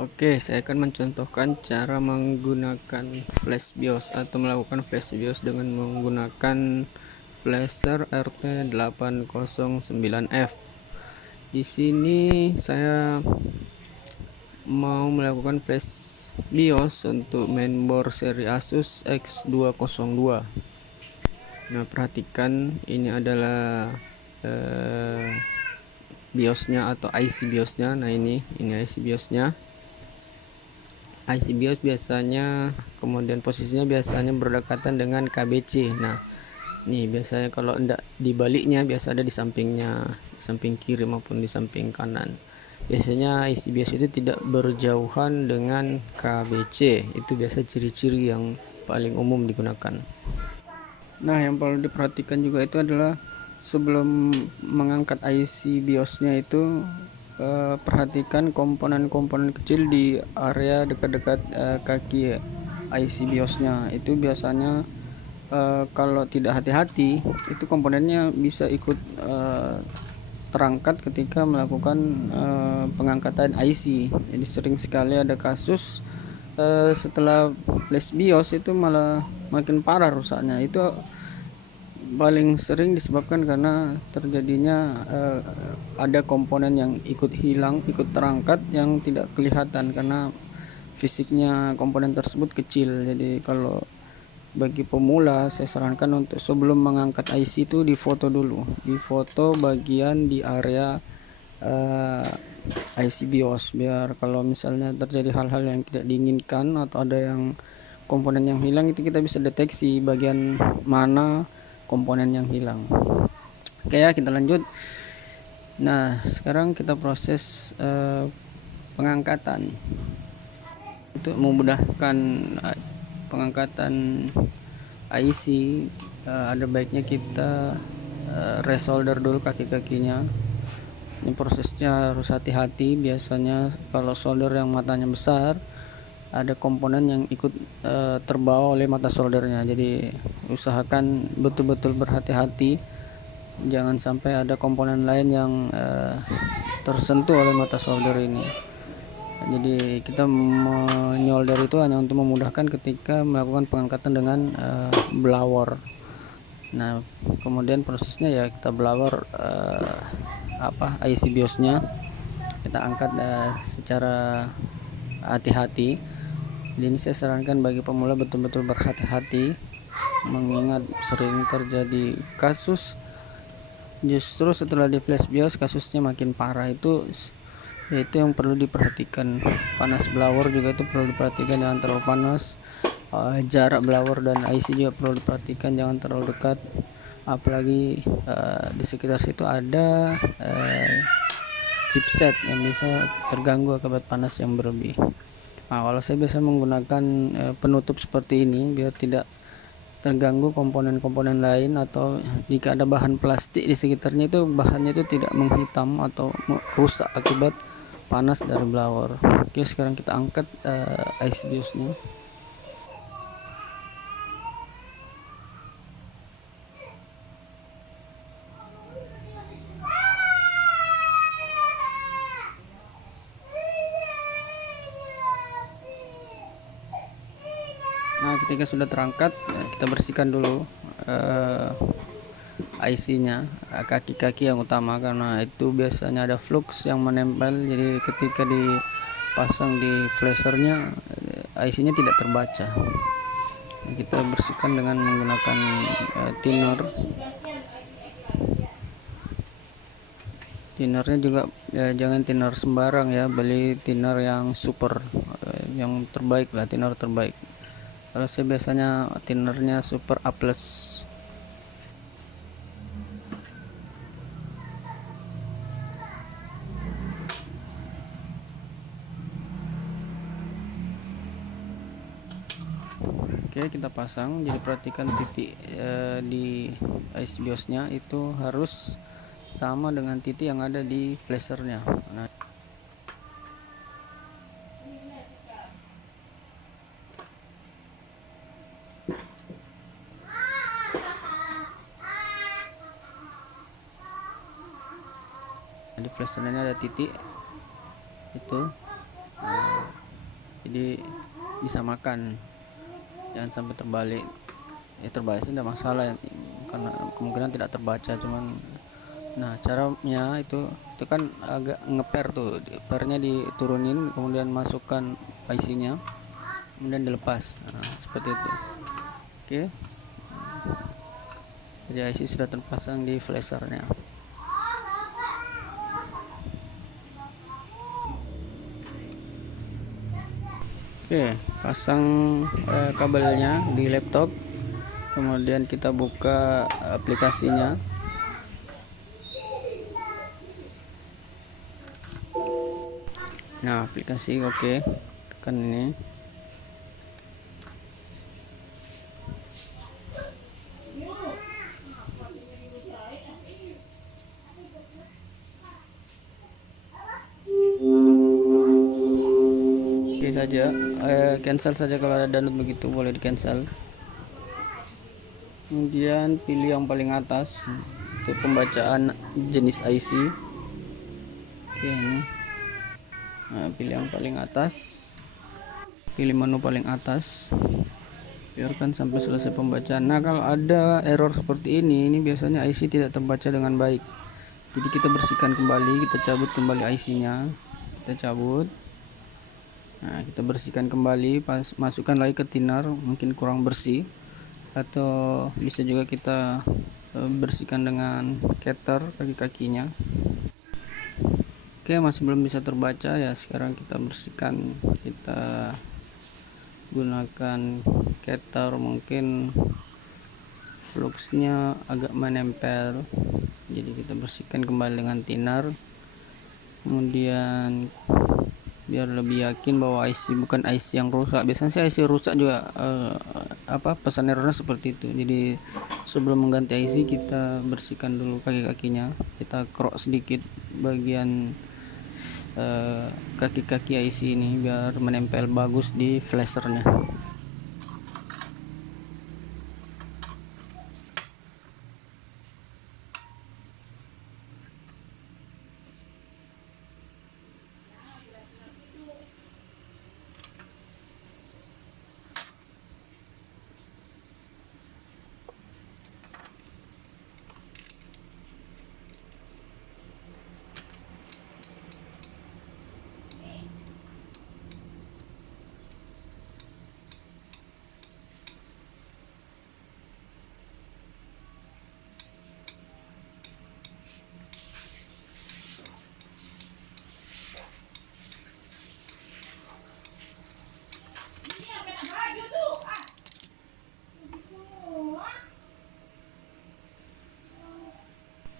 Oke, saya akan mencontohkan cara menggunakan flash BIOS atau melakukan flash BIOS dengan menggunakan flasher RT809F. Di sini saya mau melakukan flash BIOS untuk mainboard seri Asus X202. Nah, perhatikan ini adalah BIOSnya atau IC BIOSnya. Nah, ini IC BIOSnya. IC BIOS biasanya kemudian posisinya biasanya berdekatan dengan KBC. Nah, nih biasanya kalau enggak dibaliknya biasa ada di sampingnya, di samping kiri maupun di samping kanan. Biasanya IC BIOS itu tidak berjauhan dengan KBC. Itu biasa ciri-ciri yang paling umum digunakan. Nah, yang perlu diperhatikan juga itu adalah sebelum mengangkat IC BIOS-nya itu perhatikan komponen-komponen kecil di area dekat-dekat kaki IC BIOS-nya. Itu biasanya kalau tidak hati-hati itu komponennya bisa ikut terangkat ketika melakukan pengangkatan IC. Jadi sering sekali ada kasus setelah flash BIOS itu malah makin parah rusaknya. Itu paling sering disebabkan karena terjadinya ada komponen yang ikut hilang, ikut terangkat yang tidak kelihatan karena fisiknya komponen tersebut kecil. Jadi kalau bagi pemula saya sarankan untuk sebelum mengangkat IC itu difoto dulu, difoto bagian di area IC BIOS, biar kalau misalnya terjadi hal-hal yang tidak diinginkan atau ada yang komponen yang hilang itu kita bisa deteksi bagian mana komponen yang hilang. Oke ya, kita lanjut. Nah, sekarang kita proses pengangkatan. Untuk memudahkan pengangkatan IC, ada baiknya kita resolder dulu kaki-kakinya. Ini prosesnya harus hati-hati. Biasanya kalau solder yang matanya besar, ada komponen yang ikut terbawa oleh mata soldernya. Jadi usahakan betul-betul berhati-hati, jangan sampai ada komponen lain yang tersentuh oleh mata solder ini. Jadi kita menyolder itu hanya untuk memudahkan ketika melakukan pengangkatan dengan blower. Nah, kemudian prosesnya ya kita blower IC BIOS-nya, kita angkat secara hati-hati. Jadi ini saya sarankan bagi pemula betul-betul berhati-hati, mengingat sering terjadi kasus justru setelah di flash BIOS kasusnya makin parah. Itu yang perlu diperhatikan. Panas blower juga itu perlu diperhatikan, jangan terlalu panas. Jarak blower dan IC juga perlu diperhatikan, jangan terlalu dekat, apalagi di sekitar situ ada chipset yang bisa terganggu akibat panas yang berlebih. Nah, kalau saya biasa menggunakan penutup seperti ini biar tidak terganggu komponen-komponen lain, atau jika ada bahan plastik di sekitarnya itu bahannya itu tidak menghitam atau rusak akibat panas dari blower. Oke, sekarang kita angkat IC BIOS-nya. Nah, ketika sudah terangkat, kita bersihkan dulu IC-nya, kaki-kaki yang utama, karena itu biasanya ada flux yang menempel. Jadi ketika dipasang di flashernya, IC-nya tidak terbaca. Kita bersihkan dengan menggunakan thinner. Thinnernya juga jangan thinner sembarang ya, beli thinner yang super, yang terbaik lah, thinner terbaik. Kalau saya biasanya thinnernya Super A+. Oke, kita pasang. Jadi perhatikan titik di IC BIOS-nya itu harus sama dengan titik yang ada di flashernya. Nah, di flashernya ada titik itu. jadi disamakan, jangan sampai terbalik. Ya terbalik sih tidak masalah ya, karena kemungkinan tidak terbaca, cuman nah caranya itu kan agak ngeper tuh, pernya diturunin, kemudian masukkan IC-nya, kemudian dilepas. Nah, seperti itu. Oke, jadi IC sudah terpasang di flashernya. Oke, pasang kabelnya di laptop, kemudian kita buka aplikasinya. Nah, aplikasi oke, tekan ini. Oke saja, cancel saja kalau ada download begitu, boleh di cancel. Kemudian pilih yang paling atas untuk pembacaan jenis IC. Oke, ini. Nah, pilih yang paling atas, pilih menu paling atas, biarkan sampai selesai pembacaan. Nah, kalau ada error seperti ini biasanya IC tidak terbaca dengan baik. Jadi kita bersihkan kembali, kita cabut kembali IC-nya, kita cabut. Nah, kita bersihkan kembali, masukkan lagi ke thinner, mungkin kurang bersih, atau bisa juga kita bersihkan dengan cutter kaki-kakinya. Oke, masih belum bisa terbaca ya. Sekarang kita bersihkan, kita gunakan cutter, mungkin fluxnya agak menempel, jadi kita bersihkan kembali dengan thinner. Kemudian biar lebih yakin bahwa IC bukan IC yang rusak. Biasanya sih IC rusak juga pesan errornya seperti itu. Jadi sebelum mengganti IC kita bersihkan dulu kaki-kakinya, kita krok sedikit bagian kaki-kaki IC ini biar menempel bagus di flashernya.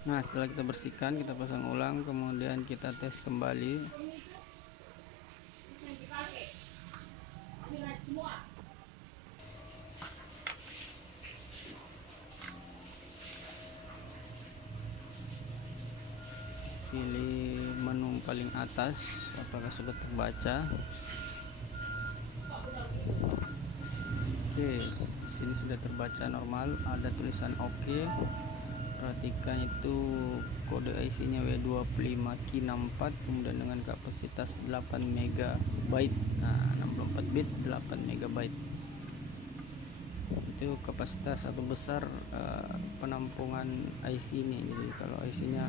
Nah, setelah kita bersihkan, kita pasang ulang, kemudian kita tes kembali. Pilih menu paling atas, apakah sudah terbaca. Oke, sini sudah terbaca normal, ada tulisan oke. Perhatikan itu kode IC-nya W25K64, kemudian dengan kapasitas 8 MB. Nah, 64 bit 8 MB. Itu kapasitas atau besar penampungan IC ini. Jadi kalau IC-nya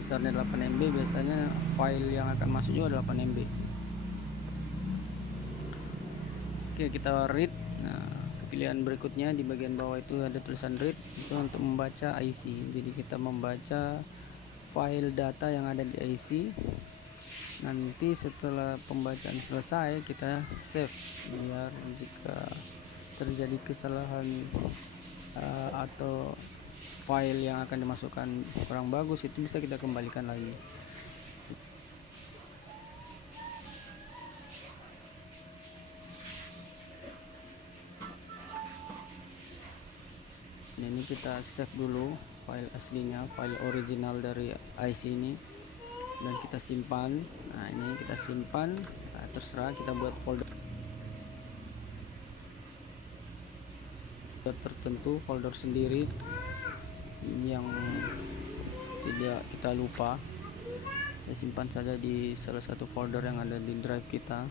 besarnya 8 MB, biasanya file yang akan masuk juga 8 MB. Oke, kita read. Nah, pilihan berikutnya di bagian bawah itu ada tulisan read, itu untuk membaca IC. Jadi kita membaca file data yang ada di IC. Nanti setelah pembacaan selesai kita save, biar jika terjadi kesalahan atau file yang akan dimasukkan kurang bagus, itu bisa kita kembalikan lagi. Ini kita save dulu file aslinya, file original dari IC ini, dan kita simpan. Nah, ini kita simpan. Nah, terserah kita buat folder tertentu, folder sendiri yang tidak kita lupa. Kita simpan saja di salah satu folder yang ada di drive kita.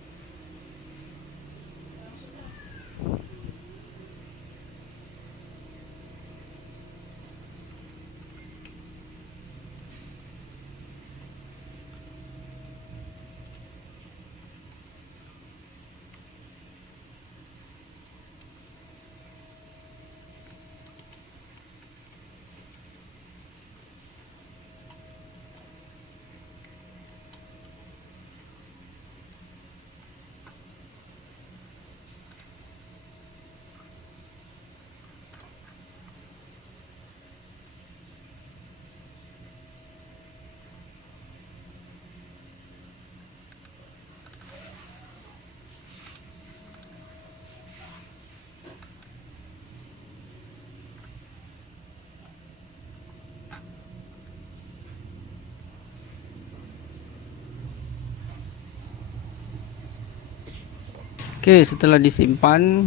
Oke, setelah disimpan,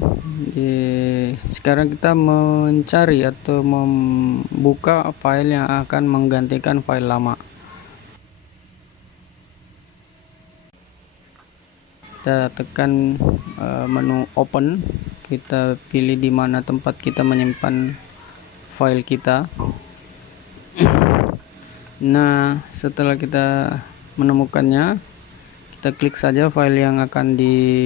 sekarang kita mencari atau membuka file yang akan menggantikan file lama. Kita tekan menu open, kita pilih di mana tempat kita menyimpan file kita. Nah, setelah kita menemukannya, kita klik saja file yang akan dimasukkan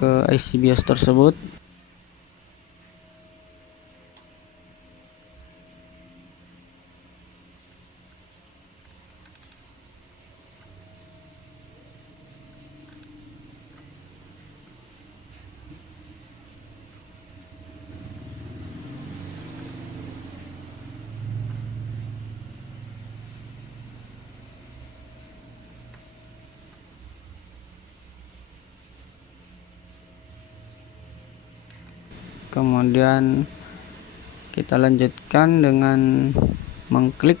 ke IC BIOS tersebut. Kemudian kita lanjutkan dengan mengklik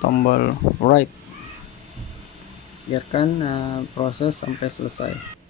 tombol write. Biarkan proses sampai selesai.